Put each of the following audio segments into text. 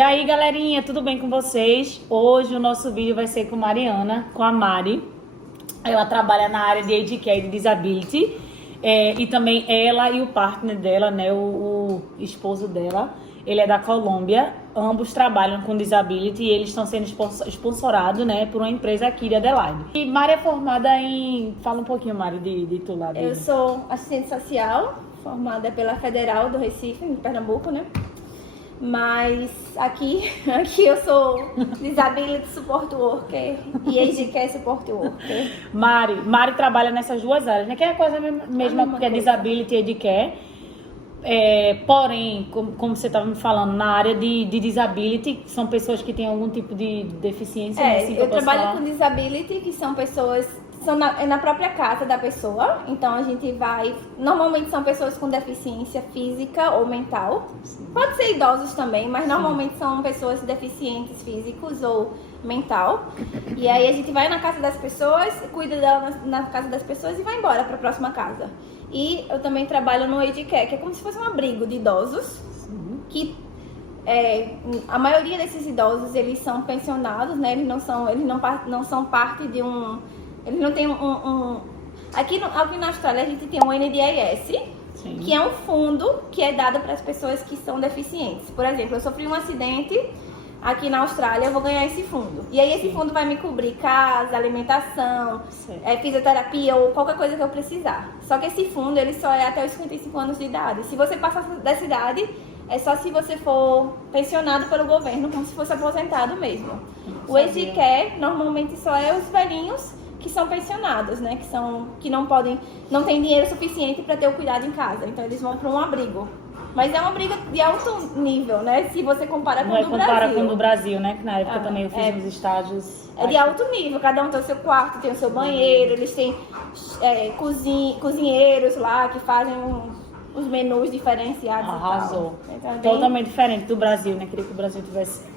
E aí, galerinha, tudo bem com vocês? Hoje o nosso vídeo vai ser com Mariana, com a Mari. Ela trabalha na área de Aged Care e Disability. E também ela e o partner dela, né, o esposo dela, ele é da Colômbia. Ambos trabalham com Disability e eles estão sendo sponsorados, né, por uma empresa aqui de Adelaide. E Mari é formada em... Fala um pouquinho, Mari, de tu lá. Eu sou assistente social, formada pela Federal do Recife, em Pernambuco, né? Mas aqui eu sou Disability Support Worker e Aged Care Support Worker. Mari trabalha nessas duas áreas, né? Que é a coisa mesma que é Disability e Aged Care. Porém, como você estava me falando, na área de Disability, são pessoas que têm algum tipo de deficiência. Assim, eu trabalho com Disability, que são pessoas... É na própria casa da pessoa, então a gente vai... Normalmente são pessoas com deficiência física ou mental. Sim. Pode ser idosos também, mas normalmente são pessoas deficientes físicos ou mental. E aí a gente vai na casa das pessoas, cuida dela na casa das pessoas e vai embora para a próxima casa. E eu também trabalho no Aged Care, que é como se fosse um abrigo de idosos, que... a maioria desses idosos, eles são pensionados, né? Eles não são parte de um... Eles não têm aqui na Austrália a gente tem um NDIS, sim, que é um fundo que é dado para as pessoas que são deficientes. Por exemplo, eu sofri um acidente aqui na Austrália, eu vou ganhar esse fundo. E aí esse fundo vai me cobrir casa, alimentação, fisioterapia ou qualquer coisa que eu precisar. Só que esse fundo, ele só é até os 55 anos de idade. Se você passar dessa idade, é só se você for pensionado pelo governo, como se fosse aposentado mesmo. O Aged Care, normalmente, só é os velhinhos que são pensionados, né? Que não têm dinheiro suficiente para ter o cuidado em casa. Então eles vão para um abrigo. Mas é um abrigo de alto nível, né? Se você compara com o do Brasil. Não compara com o do Brasil, né? Que na época também eu fiz uns estágios. É de alto nível. Cada um tem o seu quarto, tem o seu banheiro. Eles têm cozinheiros lá que fazem os menus diferenciados. Arrasou. Então, totalmente diferente do Brasil, né? Queria que o Brasil tivesse...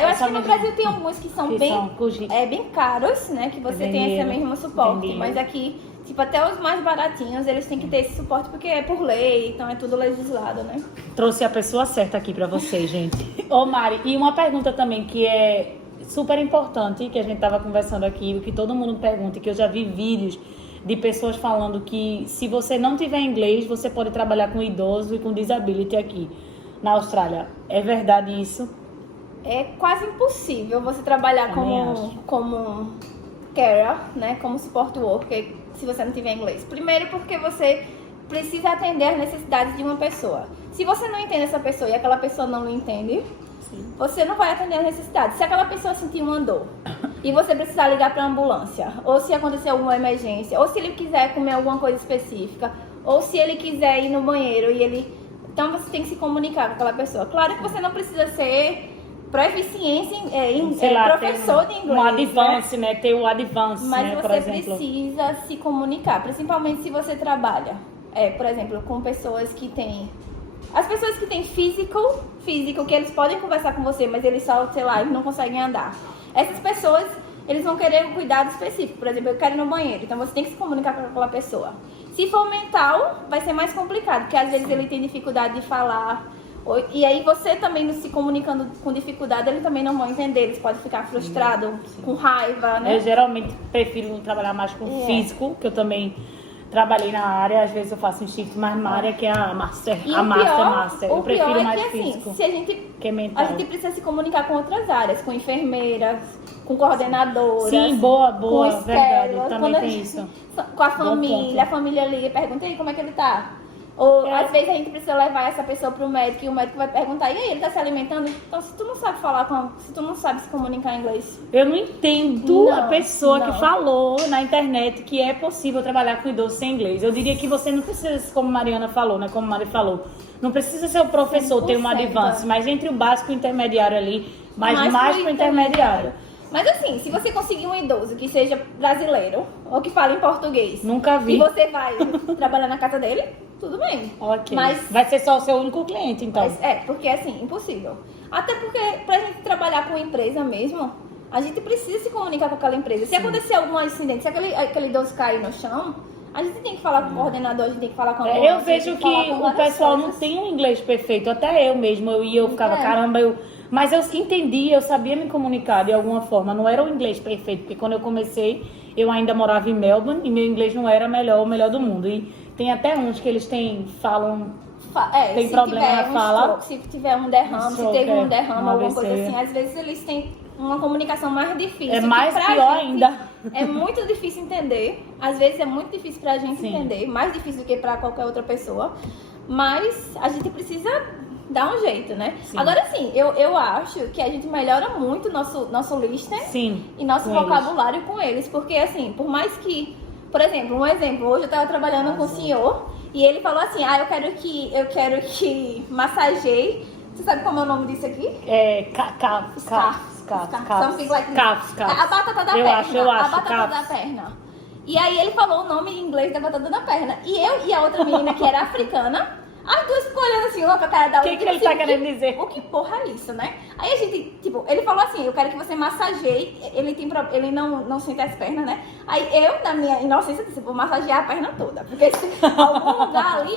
eu acho que no Brasil tem alguns que são bem caros, né? Que você tem esse mesmo suporte. Mas aqui, tipo, até os mais baratinhos, eles têm que ter esse suporte porque é por lei, então é tudo legislado, né? Trouxe a pessoa certa aqui pra vocês, gente. Ô Mari, e uma pergunta também que é super importante, que a gente tava conversando aqui, o que todo mundo pergunta, que eu já vi vídeos de pessoas falando que se você não tiver inglês, você pode trabalhar com idoso e com disability aqui na Austrália. É verdade isso? É quase impossível você trabalhar como carer, né? Como support worker, se você não tiver inglês. Primeiro porque você precisa atender as necessidades de uma pessoa. Se você não entende essa pessoa e aquela pessoa não lhe entende, você não vai atender as necessidades. Se aquela pessoa sentir uma dor e você precisar ligar para a ambulância, ou se acontecer alguma emergência, ou se ele quiser comer alguma coisa específica, ou se ele quiser ir no banheiro e ele... Então você tem que se comunicar com aquela pessoa. Claro que você não precisa ser... proficiência em professor de inglês. Um advance, né? Ter o advance, mas né? você precisa se comunicar, principalmente se você trabalha, por exemplo, com pessoas que têm... As pessoas que têm físico, que eles podem conversar com você, mas eles só, sei lá, eles não conseguem andar. Essas pessoas, eles vão querer um cuidado específico. Por exemplo, eu quero ir no banheiro, então você tem que se comunicar com aquela pessoa. Se for mental, vai ser mais complicado, porque às vezes ele tem dificuldade de falar... E aí você também se comunicando com dificuldade, eles também não vão entender, eles podem ficar frustrados, com raiva, né? Eu geralmente prefiro trabalhar mais com físico, que eu também trabalhei na área, às vezes eu faço um shift mais na área, que é a master. Eu prefiro mais físico. Assim, a gente precisa se comunicar com outras áreas, com enfermeiras, com coordenadoras. Sim, boa, com verdade, também tem isso. Com a família liga e pergunta aí como é que ele tá. Ou às vezes a gente precisa levar essa pessoa pro médico e o médico vai perguntar, e aí, ele tá se alimentando? Então, se tu não sabe se tu não sabe se comunicar em inglês... Eu não entendo a pessoa que falou na internet que é possível trabalhar com idoso sem inglês. Eu diria que você não precisa, como Mariana falou, né? Como Mari falou, não precisa ser o professor, ter um advance, mas entre o básico e o intermediário ali, mais pro intermediário. Mas assim, se você conseguir um idoso que seja brasileiro ou que fale em português... Nunca vi. E você vai trabalhar na casa dele... Tudo bem. Ok. Mas vai ser só o seu único cliente, então. Porque assim, impossível. Até porque pra gente trabalhar com empresa mesmo, a gente precisa se comunicar com aquela empresa. Se acontecer algum acidente, se aquele idoso cair no chão, A gente tem que falar com o coordenador, a gente tem que falar com a Eu vejo que o pessoal não tem um inglês perfeito. Até eu mesmo, eu ficava, caramba, Mas eu entendia, eu sabia me comunicar de alguma forma. Não era o inglês perfeito, porque quando eu comecei, eu ainda morava em Melbourne e meu inglês não era o melhor do mundo. E tem até uns que eles falam... tem problema na fala. Se tiver um derrame, se teve um derrame, alguma coisa assim, às vezes eles têm uma comunicação mais difícil. É mais pior ainda. É muito difícil entender. Às vezes é muito difícil pra gente entender. Mais difícil do que pra qualquer outra pessoa. Mas a gente precisa dar um jeito, né? Sim. Agora sim, eu acho que a gente melhora muito nosso listening e nosso vocabulário com eles. Porque assim, por mais que... Por exemplo, hoje eu tava trabalhando com o senhor e ele falou assim, eu quero que massageie. Você sabe como é o nome disso aqui? Something like this. A batata da perna. Eu acho. A batata da perna. E aí ele falou o nome em inglês da batata da perna. E eu e a outra menina que era africana, as duas ficou olhando assim, uma pra cara da outra. O que ele tá querendo dizer? O que porra é isso, né? Aí a gente, ele falou assim, eu quero que você massageie. Ele não sente as pernas, né? Aí eu, na minha inocência, disse, vou massagear a perna toda. Porque algum lugar ali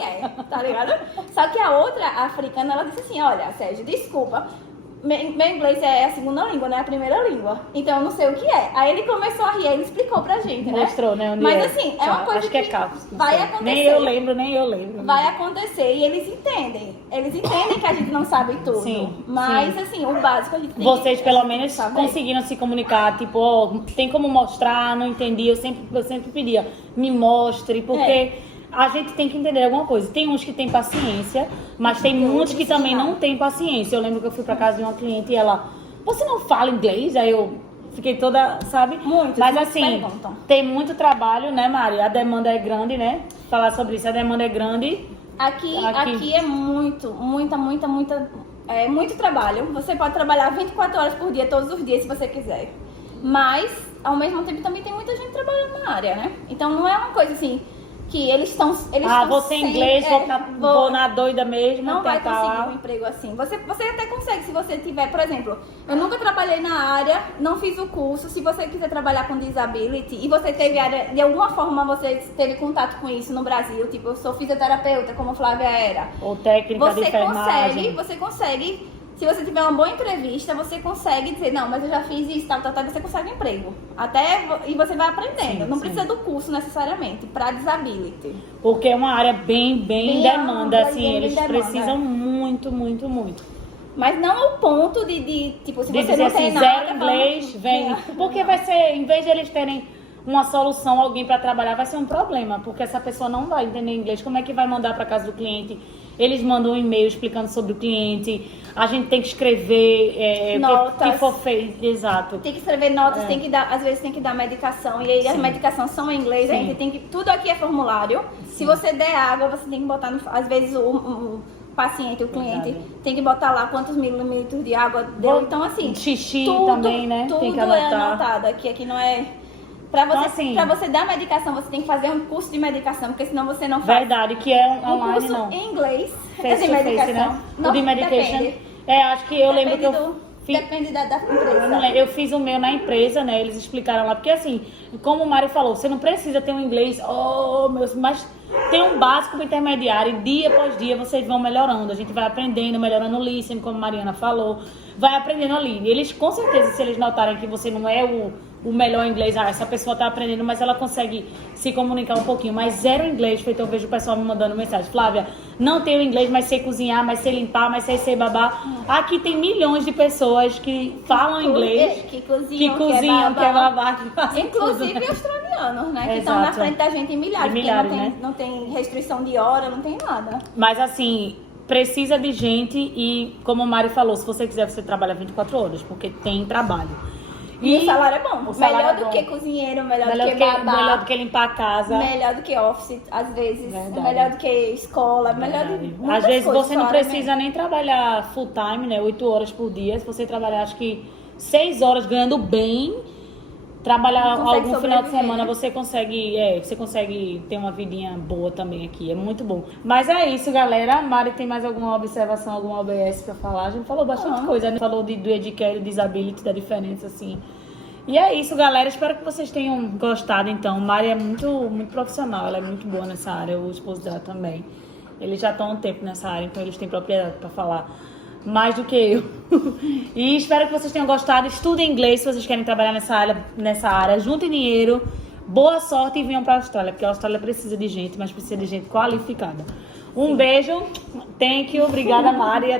tá ligado? Só que a outra a africana, ela disse assim, olha, Sérgio, desculpa. Meu inglês é a segunda língua, né? A primeira língua. Então eu não sei o que é. Aí ele começou a rir, ele explicou pra gente, né? Mostrou, né? Onde Mas assim, é uma coisa que vai acontecer. Nem eu lembro. Vai acontecer e eles entendem. Eles entendem que a gente não sabe tudo. Sim. Mas assim, o básico a gente tem Vocês que pelo menos saber. conseguiram se comunicar, tipo, tem como mostrar, não entendi. Eu sempre pedia, me mostre, porque... A gente tem que entender alguma coisa. Tem uns que tem paciência, mas tem muitos que também não tem paciência. Eu lembro que eu fui pra casa de uma cliente e ela... Você não fala inglês? Aí eu fiquei toda, sabe? Mas assim, tem muito trabalho, né, Mari? A demanda é grande, né? Falar sobre isso, a demanda é grande. Aqui é muito trabalho. Você pode trabalhar 24 horas por dia, todos os dias, se você quiser. Mas, ao mesmo tempo, também tem muita gente trabalhando na área, né? Então não é uma coisa assim... que eles estão vou ser inglês, vou na doida mesmo. Não vai conseguir um emprego assim. Você até consegue se você tiver, por exemplo, eu nunca trabalhei na área, não fiz o curso. Se você quiser trabalhar com disability e você teve área, de alguma forma você teve contato com isso no Brasil, tipo, eu sou fisioterapeuta, como a Flávia era. Ou técnica de enfermagem. Você consegue. Se você tiver uma boa entrevista, você consegue dizer, não, mas eu já fiz isso, tal, você consegue um emprego. E você vai aprendendo. Não precisa do curso necessariamente, para disability. Porque é uma área bem demanda, ampla, assim, eles precisam muito. Mas não ao ponto de tipo, se você dizer não tem assim, nada... zero inglês, vem. Porque vai ser, em vez de eles terem uma solução, alguém para trabalhar, vai ser um problema. Porque essa pessoa não vai entender inglês. Como é que vai mandar para casa do cliente? Eles mandam um e-mail explicando sobre o cliente. A gente tem que escrever notas. Que for feito. Exato. Tem que escrever notas, tem que dar, às vezes tem que dar medicação. E aí as medicações são em inglês, a gente tem que. Tudo aqui é formulário. Se você der água, você tem que botar às vezes o paciente, o cliente, tem que botar lá quantos mililitros de água deu. Então, assim. Xixi também, né? Tudo tem que anotar. É anotado. Aqui não é. Pra você dar medicação, você tem que fazer um curso de medicação, porque senão você não faz. Verdade, que é online, curso não. Em inglês, face de medicação. Né? Não, o de medication. Acho que eu lembro que eu depende da empresa. Eu fiz o meu na empresa, né? Eles explicaram lá, porque assim, como o Mari falou, você não precisa ter um inglês, mas tem um básico, um intermediário, e dia após dia vocês vão melhorando. A gente vai aprendendo, melhorando o listening, como a Mariana falou, vai aprendendo ali. E eles, com certeza, se eles notarem que você não é o melhor inglês, essa pessoa tá aprendendo, mas ela consegue se comunicar um pouquinho, mas zero inglês, feito eu vejo o pessoal me mandando mensagem, Flávia, não tenho inglês, mas sei cozinhar, mas sei limpar, mas sei babar. Aqui tem milhões de pessoas que falam inglês, que cozinham, que é babar, que fazem inclusive tudo. Australianos, né? Que estão na frente da gente em milhares, não tem restrição de hora, não tem nada. Mas assim, precisa de gente e, como o Mari falou, se você quiser, você trabalha 24 horas, porque tem trabalho. E o salário é bom. Melhor do bom. Que cozinheiro, melhor do que babá. Melhor do que limpar a casa. Melhor do que office, às vezes. Melhor do que escola. Melhor do Às vezes você não precisa nem trabalhar full time, né? 8 horas por dia. Se você trabalhar, acho que 6 horas ganhando bem, trabalhar algum final de semana, você consegue ter uma vidinha boa também aqui. É muito bom. Mas é isso, galera. A Mari tem mais alguma observação, alguma OBS pra falar? A gente falou bastante coisa, né? Falou do Educare, Disability, da diferença, assim. E é isso, galera. Espero que vocês tenham gostado, então. Mari é muito profissional, ela é muito boa nessa área. O esposo dela também. Eles já estão há um tempo nessa área, então eles têm propriedade pra falar mais do que eu. E espero que vocês tenham gostado. Estudem inglês se vocês querem trabalhar nessa área. Juntem dinheiro, boa sorte e venham para a Austrália, porque a Austrália precisa de gente, mas precisa de gente qualificada. Um beijo, thank you, obrigada, Mari.